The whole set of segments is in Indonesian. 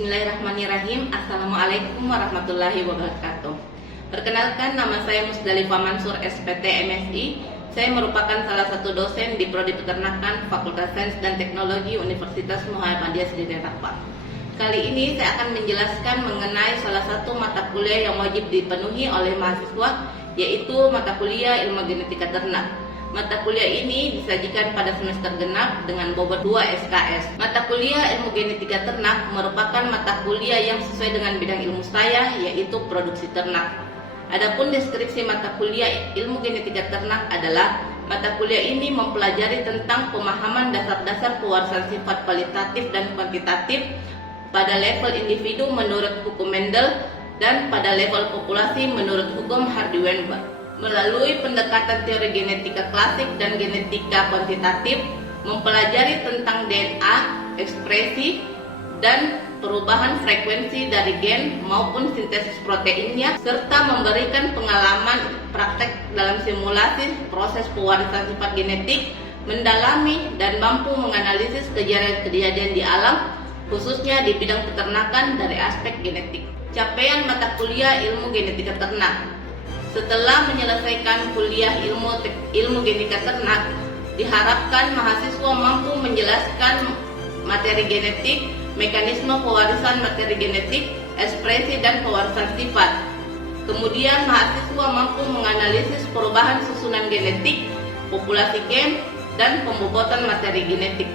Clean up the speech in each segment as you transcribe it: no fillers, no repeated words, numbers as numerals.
Bismillahirrahmanirrahim. Assalamualaikum warahmatullahi wabarakatuh. Perkenalkan, nama saya Musdalifah Mansur, SPT MSI. Saya merupakan salah satu dosen di Prodi Peternakan Fakultas Sains dan Teknologi Universitas Muhammadiyah Sediryan Rapah. Kali ini saya akan menjelaskan mengenai salah satu mata kuliah yang wajib dipenuhi oleh mahasiswa, yaitu mata kuliah Ilmu Genetika Ternak. Mata kuliah ini disajikan pada semester genap dengan bobot 2 SKS. Mata kuliah Ilmu Genetika Ternak merupakan mata kuliah yang sesuai dengan bidang ilmu saya, yaitu produksi ternak. Adapun deskripsi mata kuliah Ilmu Genetika Ternak adalah mata kuliah ini mempelajari tentang pemahaman dasar-dasar pewarisan sifat kualitatif dan kuantitatif pada level individu menurut hukum Mendel dan pada level populasi menurut hukum Hardy-Weinberg. Melalui pendekatan teori genetika klasik dan genetika kuantitatif, mempelajari tentang DNA, ekspresi, dan perubahan frekuensi dari gen maupun sintesis proteinnya, serta memberikan pengalaman praktek dalam simulasi proses pewarisan sifat genetik, mendalami dan mampu menganalisis kejadian-kejadian di alam, khususnya di bidang peternakan dari aspek genetik. Capaian mata kuliah Ilmu Genetika Ternak. Setelah menyelesaikan kuliah ilmu genetika ternak, diharapkan mahasiswa mampu menjelaskan materi genetik, mekanisme pewarisan materi genetik, ekspresi dan pewarisan sifat. Kemudian mahasiswa mampu menganalisis perubahan susunan genetik, populasi gen, dan pembobotan materi genetik.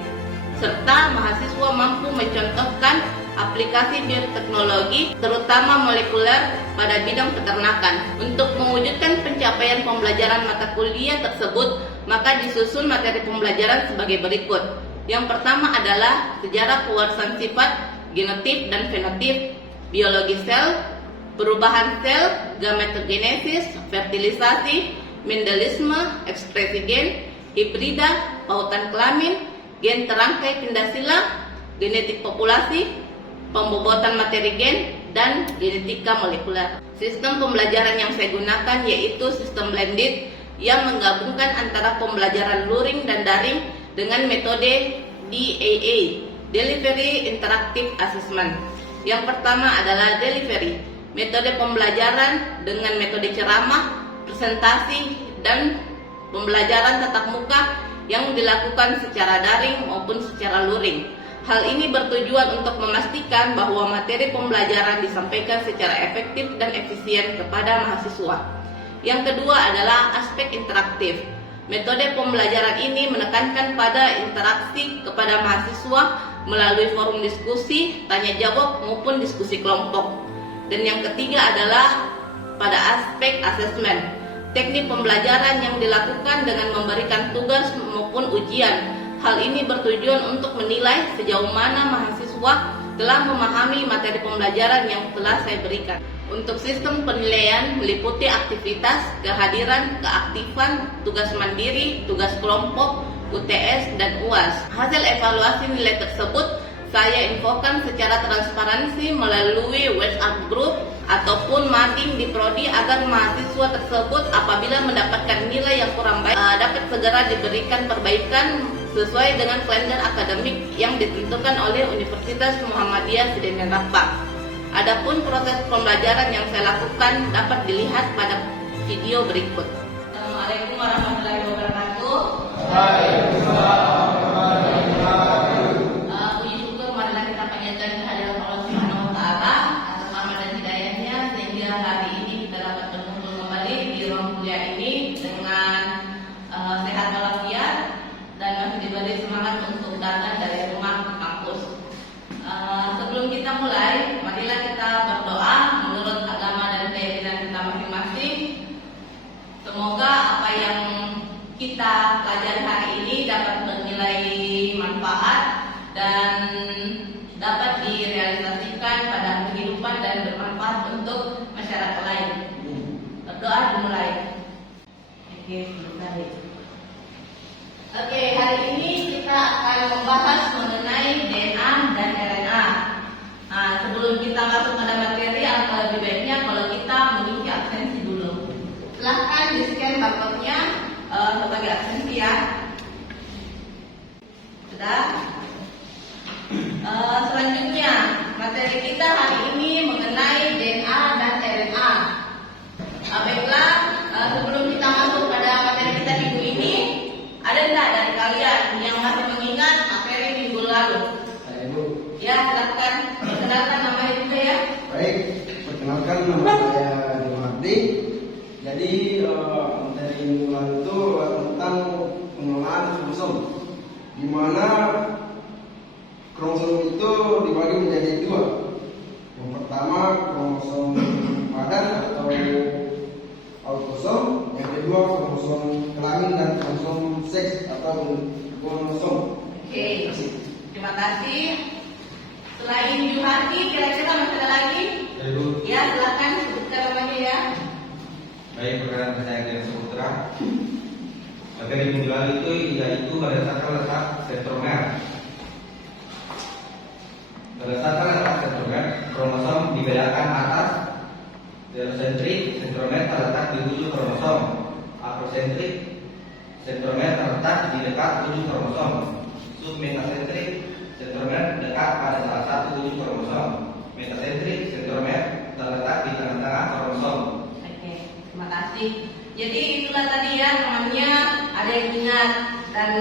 Serta mahasiswa mampu mencontohkan aplikasi bioteknologi, terutama molekuler pada bidang peternakan. Untuk mewujudkan pencapaian pembelajaran mata kuliah tersebut, maka disusun materi pembelajaran sebagai berikut. Yang pertama adalah sejarah pewarisan sifat, genotip dan fenotip, biologi sel, perubahan sel, gametogenesis, fertilisasi, mendelisme, ekspresi gen, hibrida, pautan kelamin, gen terangkai pindasila, genetik populasi, pembobotan materi gen, dan genetika molekuler. Sistem pembelajaran yang saya gunakan yaitu sistem blended yang menggabungkan antara pembelajaran luring dan daring dengan metode DAA, Delivery Interactive Assessment. Yang pertama adalah delivery, metode pembelajaran dengan metode ceramah, presentasi, dan pembelajaran tatap muka yang dilakukan secara daring maupun secara luring. Hal ini bertujuan untuk memastikan bahwa materi pembelajaran disampaikan secara efektif dan efisien kepada mahasiswa. Yang kedua adalah aspek interaktif. Metode pembelajaran ini menekankan pada interaksi kepada mahasiswa melalui forum diskusi, tanya jawab maupun diskusi kelompok. Dan yang ketiga adalah pada aspek asesmen. Teknik pembelajaran yang dilakukan dengan memberikan tugas maupun ujian. Hal ini bertujuan untuk menilai sejauh mana mahasiswa telah memahami materi pembelajaran yang telah saya berikan. Untuk sistem penilaian meliputi aktivitas, kehadiran, keaktifan, tugas mandiri, tugas kelompok, UTS, dan UAS. Hasil evaluasi nilai tersebut saya infokan secara transparansi melalui WhatsApp group ataupun mading di prodi agar mahasiswa tersebut apabila mendapatkan nilai yang kurang baik dapat segera diberikan perbaikan sesuai dengan kalender akademik yang ditentukan oleh Universitas Muhammadiyah Sediryan Rapah. Adapun proses pembelajaran yang saya lakukan dapat dilihat pada video berikut. Assalamualaikum warahmatullahi wabarakatuh. Waalaikumsalam. Puji syukur marilah kita panjatkan kehadiran Allah Subhanahu wa taala atas rahmat dan hidayahnya sehingga hari ini kita dapat berkumpul kembali di ruang kuliah ini dengan sehat walafiat dan masih diberi semangat untuk datang dari rumah ke kampus. Sebelum kita mulai, marilah kita berdoa menurut agama dan keyakinan kita masing-masing. Semoga apa yang kita pelajari hari ini dapat bernilai manfaat dan dapat direalisasikan pada kehidupan dan bermanfaat untuk masyarakat lain. Berdoa dimulai. Oke, hari ini kita akan membahas mengenai DNA dan RNA. Sebelum kita masuk pada materi, alangkah lebih baiknya kalau kita mengisi absensi dulu. Silahkan di-scan barcode-nya sebagai absensi ya. Sudah? Selanjutnya, materi kita hari ini mengenai DNA dan RNA. Baiklah, sebelum kita masuk pada materi kita minggu ini, ada enggak dari kalian yang masih mengingat materi minggu lalu? Saya Ibu. Ya, silakan perkenalkan namanya juga ya. Baik, perkenalkan nama saya Dimardi. Jadi materi minggu lalu itu tentang pengelolaan kromosom, di mana kromosom itu dibagi menjadi dua. Yang pertama kromosom padan atau autosom, yang kedua kromosom kelamin dan kromosom seks atau gonosom. Oke, terima kasih. Selain Yuhardi, kira-kira masih ada lagi? Ya, silakan sebutkan namanya ya. Baik, perkenalkan saya Glenn Saputra. Materi minggu lalu itu yaitu berdasarkan letak sentromer. Berdasarkan letak sentromer, kromosom dibedakan atas teosentrik, sentromer terletak di ujung kromosom. Akrosentrik, sentromer terletak di dekat ujung kromosom. Submetasentrik, sentromer dekat pada salah satu ujung kromosom. Metasentrik, sentromer terletak di tengah-tengah kromosom. Oke, terima kasih. Jadi itulah tadi ya namanya, ada yang ingat, dan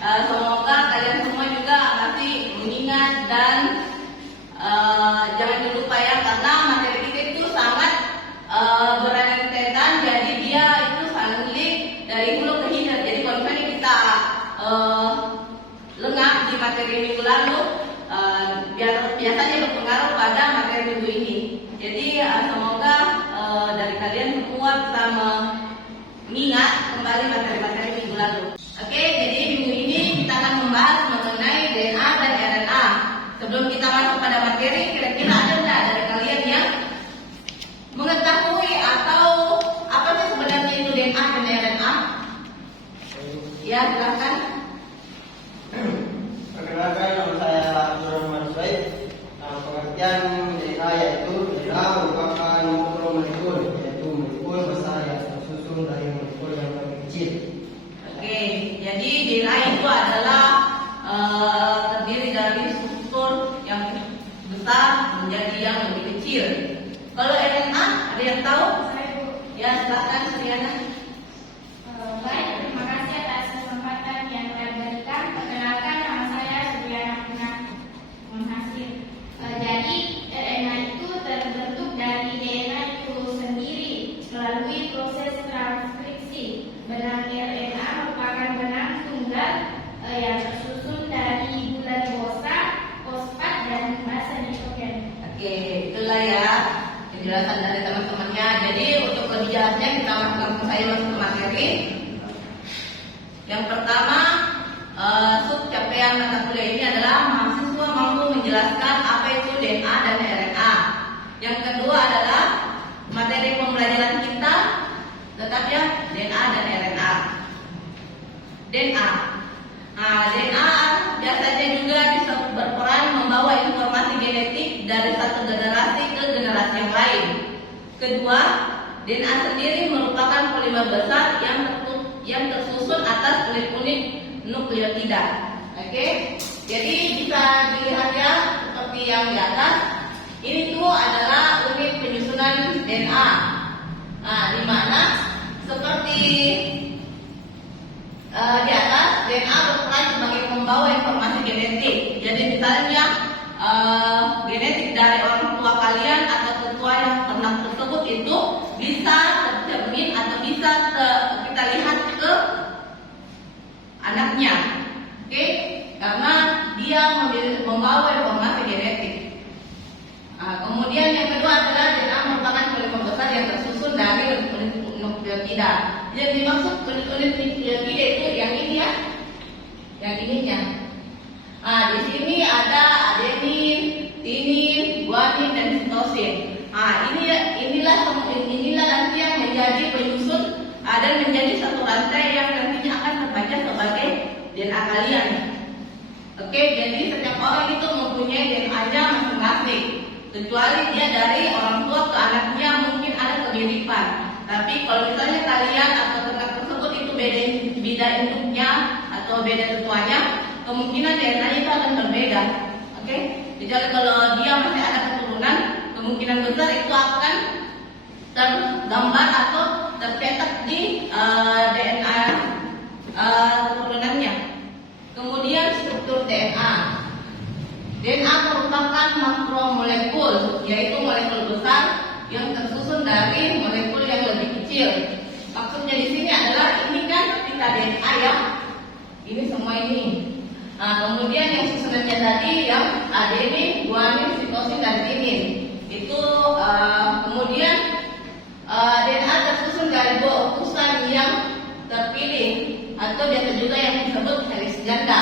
semoga kalian semua juga pasti mengingat dan jangan lupa ya, karena materi kita itu sangat berentetan, jadi dia itu saling dari hulu ke hilir. Jadi kalau misalnya kita lengah di materi minggu lalu, biasanya berpengaruh pada materi minggu ini. Jadi semoga dari kalian semua bisa mengingat kembali materi-materi minggu lalu. Oke, jadi minggu ini kita akan membahas mengenai DNA dan RNA. Sebelum kita masuk pada materi, kira-kira ada nggak dari kalian yang mengetahui atau apa sih sebenarnya itu DNA dan RNA? Ya, silakan. Perkenalkan, nama saya Abdurrahman Mansur. Pengertian DNA yaitu DNA merupakan molekul, yaitu molekul besar yang tersusun dari molekul yang lebih kecil. Oke, jadi DNA itu adalah terdiri dari struktur yang besar menjadi yang lebih kecil. Kalau RNA, ada yang tahu? Ya, silakan Sriana. Baik, terima kasih atas kesempatan yang telah diberikan. Perkenalkan, nama saya Supriana Munhasir. Jadi RNA itu terbentuk dari DNA itu sendiri melalui proses transkripsi. Benang RNA merupakan benang tunggal yang tersusun dari gula-glukosa, fosfat, dan basa nitrogen. Oke, itulah ya penjelasan dari teman-temannya. Jadi untuk lebih jelasnya kita langsung saya masuk ke materi. Yang pertama, sub capaian mata kuliah ini adalah mahasiswa mampu menjelaskan apa itu DNA dan RNA. Yang kedua adalah materi pembelajaran kita tetap ya DNA dan RNA. DNA. Nah, DNA biasanya juga bisa berperan membawa informasi genetik dari satu generasi ke generasi yang lain. Kedua, DNA sendiri merupakan polimer besar yang tersusun atas unit-unit nukleotida. Oke, jadi bisa dilihat ya seperti yang di atas. Ini tuh adalah unit penyusunan DNA. Nah, di mana seperti di atas DNA berperan sebagai pembawa informasi genetik. Jadi misalnya genetik dari orang tua kalian atau tetua yang pernah tersebut itu bisa tercermin atau bisa kita lihat ke anaknya, oke? Karena dia membawa informasi genetik. Kemudian yang kedua adalah DNA merupakan polimer besar yang tersusun dari unit nukleotida. Yang dimaksud unit nukleotida itu yang ini ya, yang ininya. Di sini ada adenin, tinin, guanin, dan sitosin. Inilah nanti yang menjadi penyusun dan menjadi satu rantai yang nantinya akan terbaca sebagai DNA kalian. Oke, jadi setiap orang itu mempunyai DNA-nya masing-masing. Kecuali dia dari orang tua ke anaknya mungkin ada kemiripan. Tapi kalau misalnya kalian atau ternak tersebut itu beda induknya atau beda tetuanya, kemungkinan DNA itu akan berbeda. Oke, kecuali kalau dia masih ada keturunan, kemungkinan besar itu akan tergambar atau tercetak di DNA keturunannya. Kemudian struktur DNA. DNA merupakan makromolekul, yaitu molekul besar yang tersusun dari molekul yang lebih kecil. Maksudnya di sini adalah ini kan kita DNA ya, ini semua ini. Nah, kemudian yang susunannya tadi yang adenin, guanin, sitosin dan tinin. Itu kemudian DNA tersusun dari dua utusan yang terpilih atau biasa juga yang disebut heliks ganda.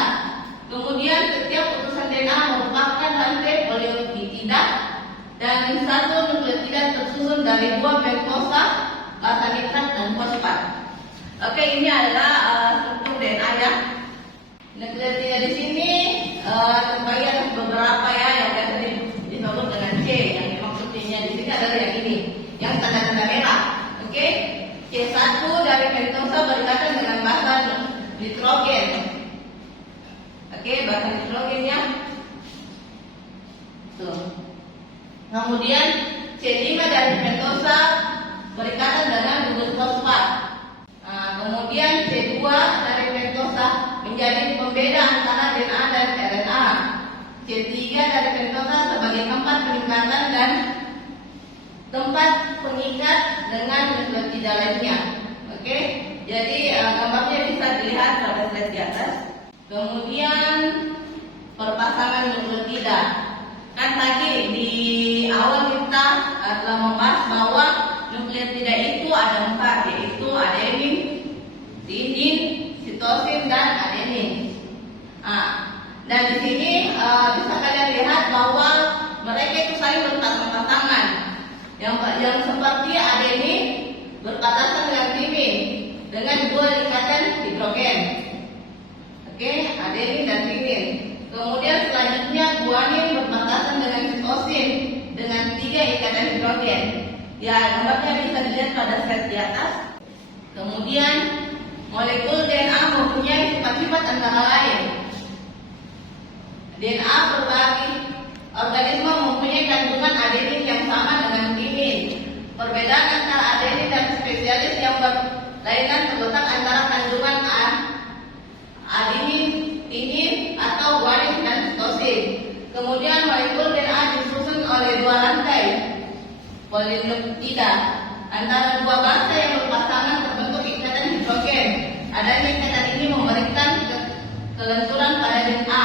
Kemudian setiap utusan DNA merupakan rantai polipeptida dan satu nukleotida tersusun dari dua pentosa, basa nitrat dan fosfat. Oke, ini adalah struktur DNA ya. Nukleotida di sini terbagi atas beberapa ya yang biasa disebut dengan C. Yang dimaksud C-nya di sini adalah yang ini, yang tanda-tanda merah. Oke, C1 dari pentosa berkaitan dengan basa nitrogen. Oke, basa nitrogennya. Tuh. Kemudian C5 dari pentosa berikatan dengan gugus fosfat. Kemudian C2 dari pentosa menjadi pembeda antara DNA dan RNA. C3 dari pentosa sebagai tempat peningkatan dan tempat pengikat dengan nukleotida lainnya. Oke, jadi gambarnya bisa dilihat pada slide di atas. Kemudian perpasangan nukleotida. Kan tadi di awal kita telah membahas bahwa nukleotida itu ada 4, yaitu adenin, tinin, sitosin dan adenin. Dan di sini bisa kalian lihat bahwa mereka itu saling berpasang-pasangan. Yang seperti adenin berbatasan dengan timin dengan dua ikatan hidrogen. Oke, adenin dan tinin. Kemudian selanjutnya guanin berbatasan dengan sitosin dengan 3 ikatan hidrogen. Ya, gambarnya bisa dilihat pada slide di atas. Kemudian molekul DNA mempunyai sifat-sifat antara lain. DNA berbagi organisme mempunyai kandungan adenin yang sama dengan tinin. Perbedaan antara adenin dan spesialis yang berlainan terletak antara kandungan adenin, tinin atau guanin dan sitosin. Kemudian molekul DNA disusun oleh 2 rantai polinukleotida antara 2 basa yang berpasangan terbentuk ikatan hidrogen. Adanya ikatan ini memberikan kelenturan pada DNA.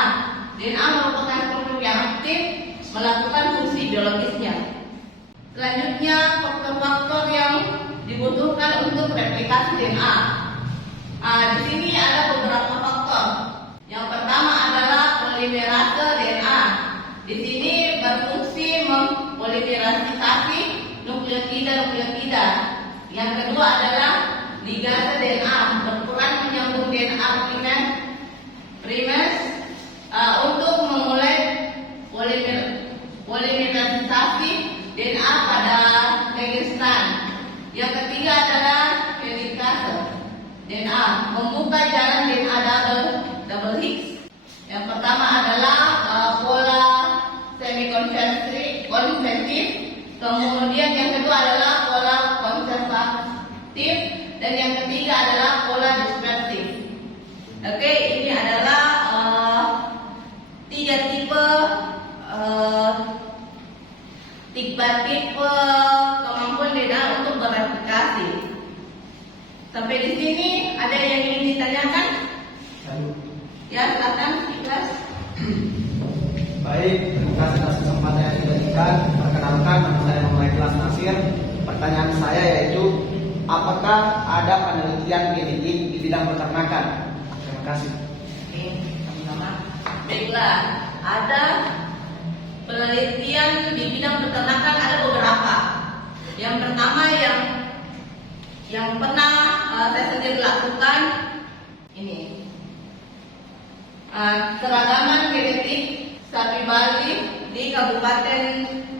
DNA merupakan struktur yang aktif melakukan fungsi biologisnya. Selanjutnya faktor-faktor yang dibutuhkan untuk replikasi DNA. Di sini ada beberapa faktor. Yang pertama adalah polimerase DNA. Di sini berfungsi mempolimerisasi nukleotida. Yang kedua adalah ligase DNA, berperan menyambung DNA primer untuk memulai polimerisasi DNA pada kegiatan. Yang ketiga adalah helikase DNA, membuka jalan DNA double helix. Yang pertama adalah pola semi-konservatif, kemudian yang kedua adalah pola konservatif, dan yang ketiga adalah pola dispersif. Oke, ini adalah 3 tipe kemampuan DNA untuk bereplikasi. Sampai di sini ada yang ingin ditanyakan? Ya, silakan Ikhlas. Baik, terima kasih atas kesempatan yang diberikan. Perkenalkan, nama saya Muhammad Ikhlas Nasir. Pertanyaan saya yaitu, apakah ada penelitian genetik di bidang peternakan? Terima kasih. Oke, sama-sama. Baiklah, ada penelitian di bidang peternakan, ada beberapa. Yang pertama yang pernah saya sendiri lakukan ini, keragaman genetik sapi Bali di Kabupaten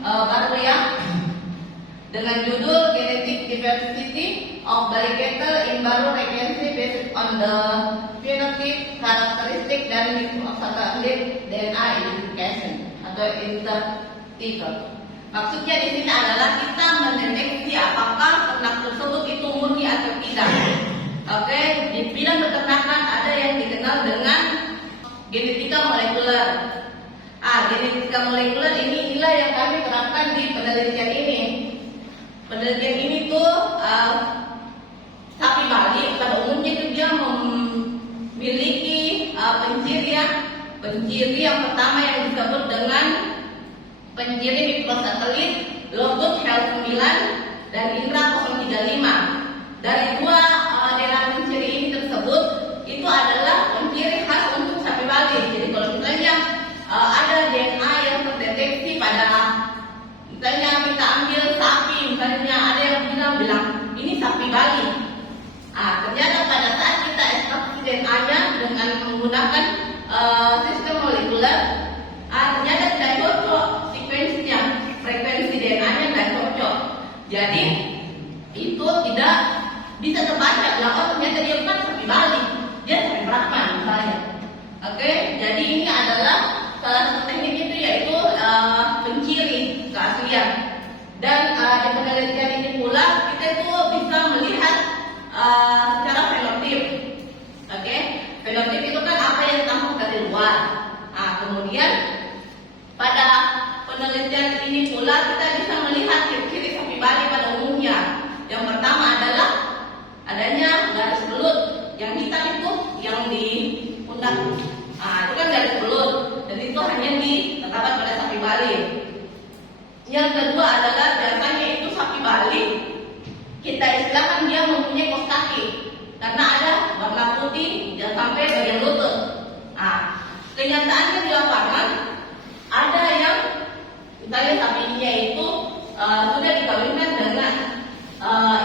Baruya dengan judul Genetic Diversity of Bali Cattle in Baru Regency based on the phenotype, characteristic dan microsatellite DNA identification. atau intertiter. Maksudnya di sini adalah kita mendeteksi apakah ternak tersebut itu murni atau tidak. Oke, di bidang peternakan ada yang dikenal dengan genetika molekuler. Genetika molekuler inilah yang kami terapkan di penelitian ini. Penelitian ini tuh sapi Bali pada umumnya itu dia memiliki penciri yang pertama yang disebut dengan penciri mikrosatelit Logut Health 9 dan Indra 035. Dari dua DNA penciri ini tersebut itu adalah penciri khas untuk sapi Bali. Jadi kalau misalnya ada DNA yang terdeteksi pada misalnya kita ambil sapi, misalnya ada yang bilang ini sapi Bali. Ternyata pada saat kita ekstraksi DNA-nya dengan menggunakan sistem molekuler, ternyata tidak cocok sekuensinya, frekuensi DNA-nya tidak cocok. Jadi itu tidak bisa terbaca. Ternyata dia bukan sapi Bali, dia sapi Brahman misalnya. Oke, jadi ini adalah salah satu teknik itu yaitu penciri keaslian. Dan di penelitian ini pula kita itu bisa melihat secara fenotip. Oke, fenotip itu kan apa yang tampak dari luar. Kemudian pada penelitian ini pula kita bisa melihat ciri-ciri sapi Bali pada umumnya. Yang pertama adalah adanya garis belut yang hitam itu yang di pundak. Itu kan garis belut dan itu hanya ditetapkan pada sapi Bali. Yang kedua adalah biasanya itu sapi Bali kita istilahkan dia mempunyai kos kaki karena ada warna putih dan sampai bagian lutut. Kenyataannya di lapangan ada yang misalnya sapinya itu sudah dikawinkan dengan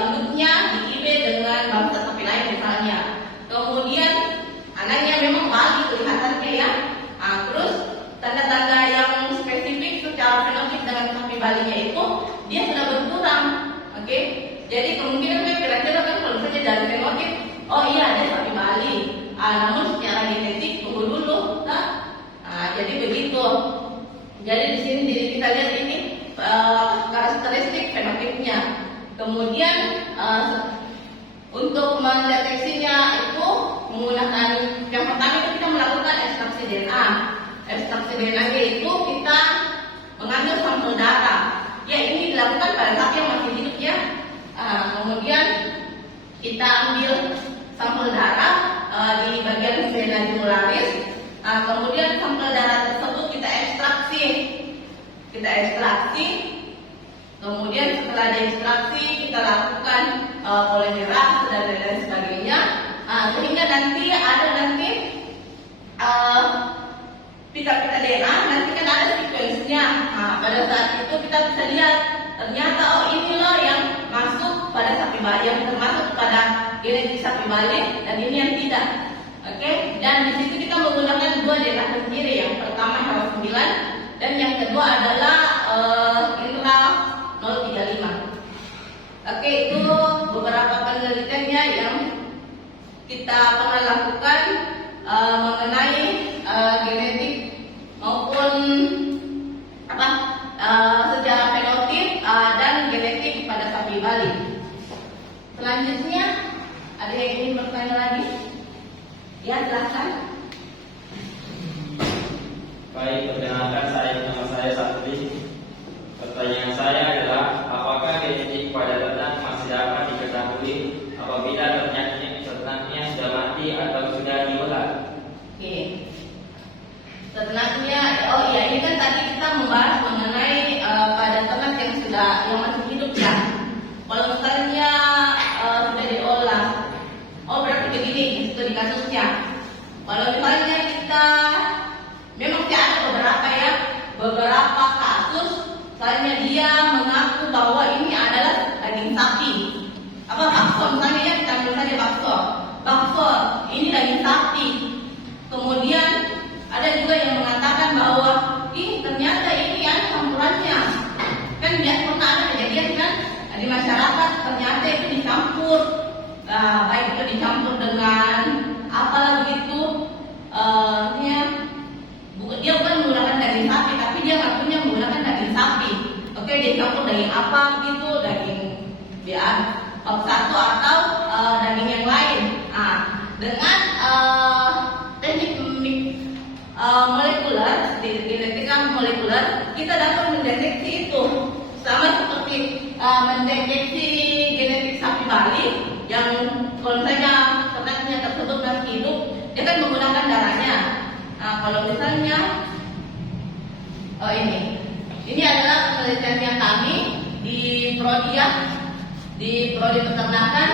induknya diibe dengan bangsa sapi lain misalnya. Kemudian anaknya memang Bali kelihatannya ya. Terus tanda-tanda yang spesifik secara fenotip dengan sapi Balinya itu dia sudah berkurang. Oke. Jadi kemungkinan kira-kira kan kalau misalnya dari fenotip, oh iya dia sapi Bali. Namun secara genetik tunggu dulu. Jadi begitu. Jadi di sini jadi kita lihat ini karakteristik fenotipnya. Kemudian untuk mendeteksinya itu menggunakan yang pertama itu kita melakukan ekstraksi DNA. Ekstraksi DNA itu kita mengambil sampel darah. Ya ini dilakukan pada sapi yang masih hidup ya. Kemudian kita ambil sampel darah di bagian vena jugularis. Kemudian sampel darah tersebut kita ekstraksi. Kemudian setelah diekstraksi kita lakukan polimerase dan lain sebagainya. Sehingga nanti ada pita-pita DNA nanti kan ada sekuensinya. Pada saat itu kita bisa lihat ternyata oh ini loh yang masuk pada sapi Bali, yang termasuk pada genetik sapi Bali dan ini yang tidak. Oke, dan di situ kita menggunakan dua DNA penciri. Yang pertama Health 9 dan yang kedua adalah Indra 035. Oke, itu beberapa penelitiannya yang kita pernah lakukan mengenai genetik maupun secara fenotip dan genetik pada sapi Bali. Selanjutnya ada yang ingin bertanya lagi? Ya, silakan. Baik, perkenalkan nama saya Satri. Pertanyaan saya adalah apakah genetik pada ternak masih dapat diketahui apabila ternaknya sudah mati atau sudah diolah? Oke. Ternaknya, oh iya ini kan tadi kita membahas mengenai pada ternak yang masih hidup ya. Kalau misalnya sudah diolah, oh berarti begini studi kasusnya. Kalau misalnya kita memang ada beberapa kasus, misalnya dia mengaku bahwa ini adalah daging sapi. Bakso misalnya ya kita ambil saja bakso ini daging sapi. Kemudian ada juga yang mengatakan bahwa ternyata ini ada campurannya. Kan pernah ada kejadian kan di masyarakat ternyata itu dicampur, baik itu dicampur dengan apalah begitu, dia bukan menggunakan daging sapi tapi dia dicampur daging apa gitu, daging BA1 atau daging yang lain. Dengan teknik molekuler, genetika molekuler, kita dapat mendeteksi itu. Sama seperti mendeteksi genetik sapi Bali yang kalau misalnya ternaknya tersebut masih hidup, dia kan menggunakan darahnya. Kalau misalnya ini adalah penelitian kami di Prodi Peternakan,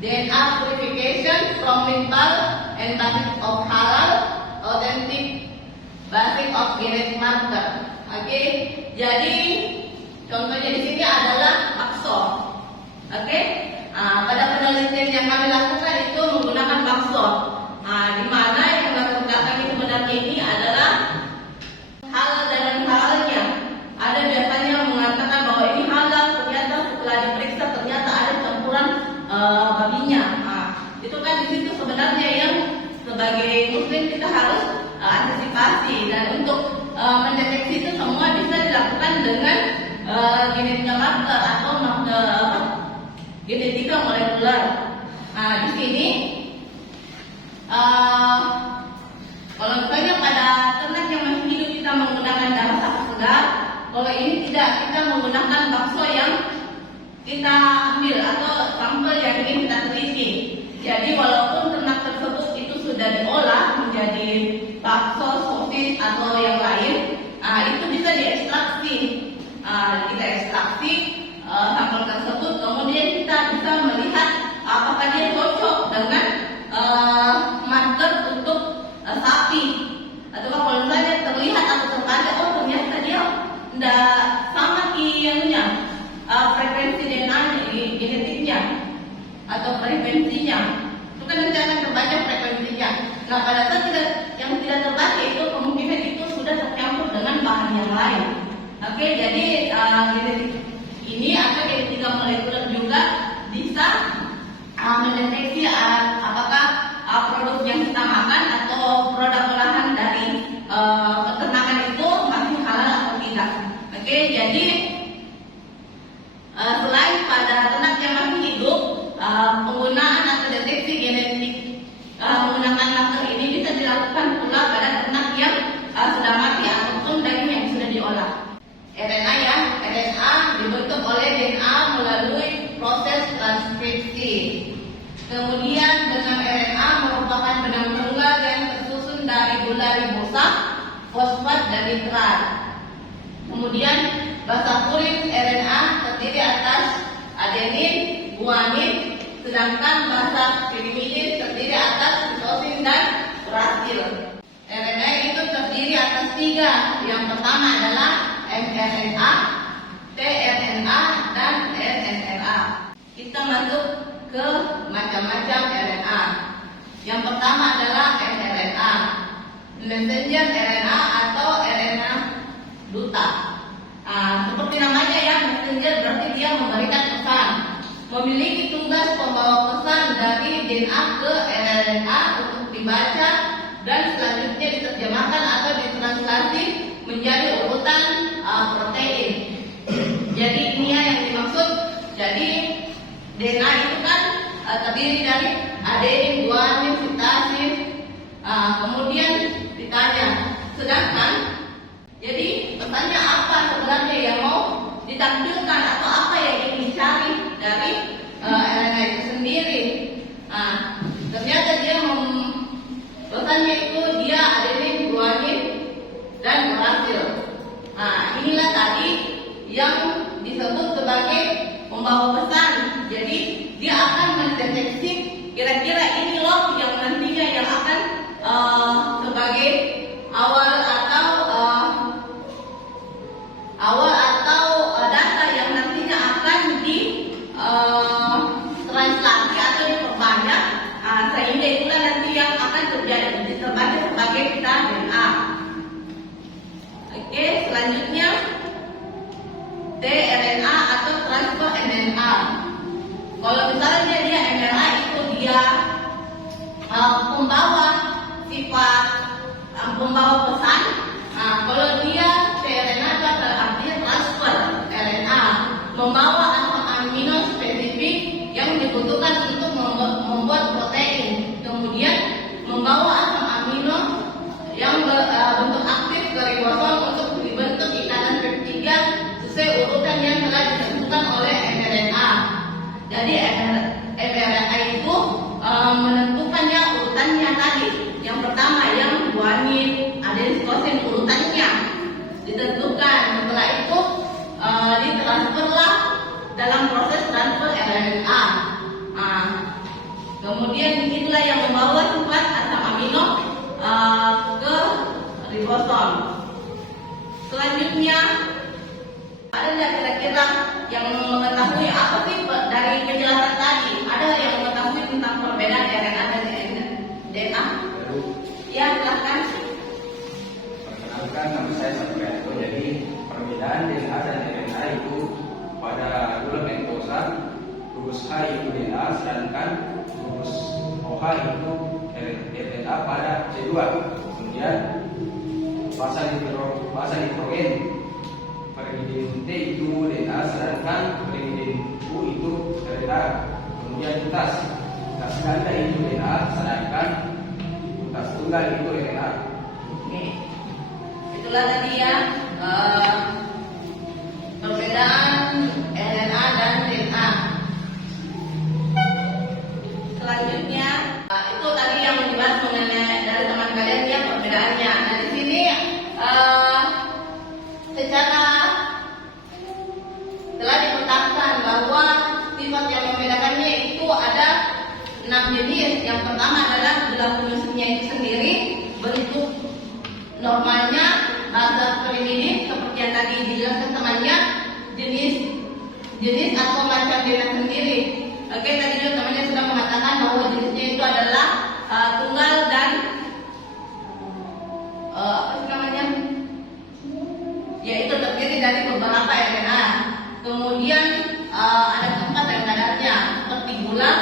DNA purification from mental and basis of halal authentic basis of genetic marker. Oke, jadi contohnya di sini adalah bakso. Oke, pada penelitian yang kami lakukan itu menggunakan bakso. Di mana yang latar belakang sebenarnya ini adalah halal dan halalnya. Ada biasanya mengatakan bahwa ini halal, ternyata setelah diperiksa ternyata ada campuran babinya. Itu kan di situ sebenarnya yang sebagai muslim kita harus antisipasi, dan untuk mendeteksi itu semua bisa dilakukan dengan genetika marker atau genetika molekuler. Di sini kalau misalnya pada ternak yang masih hidup kita menggunakan darah sapi segar, kalau ini tidak, kita menggunakan bakso yang kita ambil atau sampel yang ingin kita teliti. Jadi walaupun ternak tersebut itu sudah diolah menjadi bakso, sosis atau yang lain, itu bisa diekstraksi. Kita ekstraksi sampel tersebut, kemudian kita bisa melihat apakah dia cocok dengan marker untuk sapi, atau kalau misalnya terlihat atau terbaca, oh ternyata dia tidak sama frekuensi DNA genetiknya atau frekuensinya, itu kan nanti akan terbaca frekuensinya. Nah pada saat yang tidak terbaca itu kemungkinan itu sudah tercampur dengan bahan yang lain. Oke, jadi genetik ini atau genetika molekuler juga bisa mendeteksi apakah produk yang kita makan atau produk olahan dari peternakan itu masih halal atau tidak. Oke, jadi selain pada ternak yang masih hidup, penggunaan atau deteksi genetik menggunakan marker ini bisa dilakukan pula pada ternak yang sudah mati ataupun daging yang sudah diolah. RNA dibentuk oleh DNA melalui proses transkripsi. Kemudian benang RNA merupakan benang tunggal yang tersusun dari gula ribosa, fosfat, dan nitrat. Kemudian basa kulit RNA terdiri atas adenin, guanin, sedangkan basa pirimidin terdiri atas sitosin dan urasil. RNA itu terdiri atas 3. Yang pertama adalah mRNA, tRNA, dan rNA. Kita masuk ke macam-macam RNA. Yang pertama adalah mRNA, messenger RNA atau RNA duta. Seperti namanya ya, messenger berarti dia memberikan pesan, memiliki tugas pembawa pesan dari DNA ke RNA untuk dibaca dan selanjutnya diterjemahkan atau ditranslasi menjadi urutan protein. Jadi ini ya yang dimaksud. Jadi DNA itu kan terdiri dari adenin, guanin, sitasin. Kemudian ditanya, sedangkan jadi pesannya apa sebenarnya yang mau ditampilkan atau apa yang ingin dicari dari RNA itu sendiri. Ternyata dia pesannya itu dia adenin, guanin, dan urasil. Inilah tadi yang disebut sebagai pembawa pesan. Jadi dia akan mendeteksi kira-kira ini loh yang nantinya yang akan sebagai awal atau data yang nantinya akan di translasi atau diperbanyak, sehingga itulah nanti yang akan terjadi diterbaca sebagai kita DNA. Oke, selanjutnya tRNA atau transfer RNA. Kalau misalnya dia mRNA itu dia pembawa sifat pembawa pesan. Kalau dia tRNA itu artinya transfer RNA. oleh mRNA. Jadi mRNA itu menentukannya urutannya tadi. Yang pertama yang guanin, adenosine urutannya ditentukan. Setelah itu ditransferlah dalam proses transfer RNA. Kemudian inilah yang membawa sifat asam amino ke ribosom. Selanjutnya, ada nggak kira-kira yang mengetahui apa sih dari penjelasan tadi? Ada yang mengetahui tentang perbedaan RNA dan DNA? Ya, silahkan. Perkenalkan, nama saya Saprianto. Jadi perbedaan DNA dan RNA itu pada gula glukosa, gugus H itu DNA, sedangkan gugus OH itu RNA pada C2. Kemudian basa nitrogen pyrimidin T itu DNA, sedangkan pyrimidin U itu RNA. Kemudian utas ganda itu DNA, sedangkan utas tunggal itu RNA. Oke. Itulah tadi ya perbedaan RNA dan DNA. Selanjutnya itu tadi yang dibahas mengenai dari teman kalian ya perbedaannya. Nah di sini secara telah dipetakan bahwa sifat yang membedakannya itu ada 6 jenis. Yang pertama adalah gula glukosidnya itu sendiri, bentuk normalnya, basa pyrimidin seperti yang tadi dijelaskan temannya, jenis atau macam DNA sendiri. Oke, tadi juga temannya sudah mengatakan bahwa jenisnya itu adalah tunggal dan apa sih namanya? Yaitu terdiri dari beberapa RNA. Kemudian ada keempat yang kadarnya seperti gula,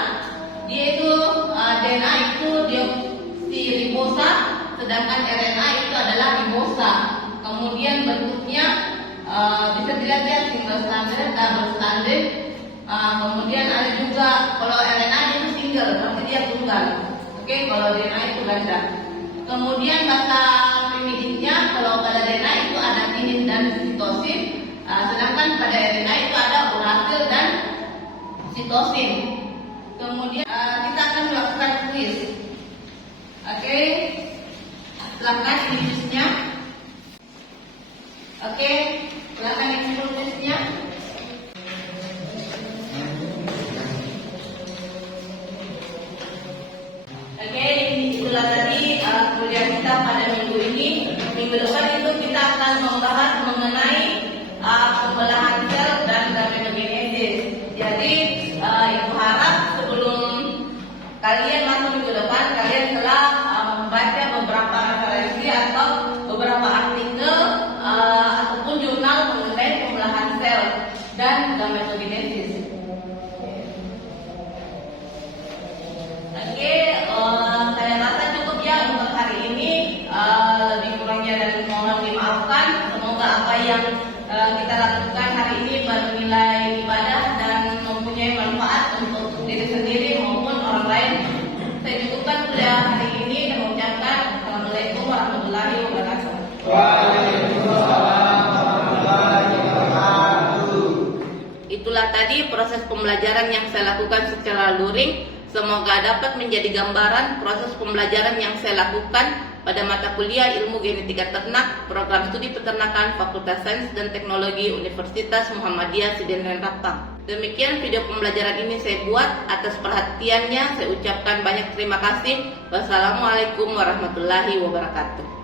dia itu DNA itu deoksiribosa, sedangkan RNA itu adalah ribosa. Kemudian bentuknya bisa dilihat ya, single stranded, double stranded. Kemudian ada juga kalau RNA itu single, berarti dia tunggal. Oke, kalau DNA itu ganda. Kemudian basa pyrimidinnya, kalau pada DNA itu ada tinin dan sitosin, sedangkan pada RNA itu ada urasil dan sitosin. Kemudian kita akan melakukan quiz. Oke, silakan ini quiznya. Oke, silakan ini quiznya. Oke, itulah tadi kuliah kita pada minggu ini. Minggu depan itu kita akan membahas mengenai pembelahan sel dan gametogenesis. Jadi ibu harap sebelum kalian masuk minggu depan, kalian telah membaca beberapa referensi atau beberapa artikel ataupun jurnal mengenai pembelahan sel dan gametogenesis. Oke, saya rasa cukup ya untuk hari ini. Lebih kurangnya dan mohon dimaafkan. Semoga apa yang kita lakukan hari ini bernilai ibadah dan mempunyai manfaat untuk diri sendiri maupun orang lain. Saya cukupkan kuliah hari ini dan mengucapkan Assalamualaikum warahmatullahi wabarakatuh. Waalaikumsalam warahmatullahi wabarakatuh. Itulah tadi proses pembelajaran yang saya lakukan secara luring. Semoga dapat menjadi gambaran proses pembelajaran yang saya lakukan pada mata kuliah Ilmu Genetika Ternak, Program Studi Peternakan, Fakultas Sains dan Teknologi Universitas Muhammadiyah Sidrap Raptang. Demikian video pembelajaran ini saya buat. Atas perhatiannya saya ucapkan banyak terima kasih. Wassalamualaikum warahmatullahi wabarakatuh.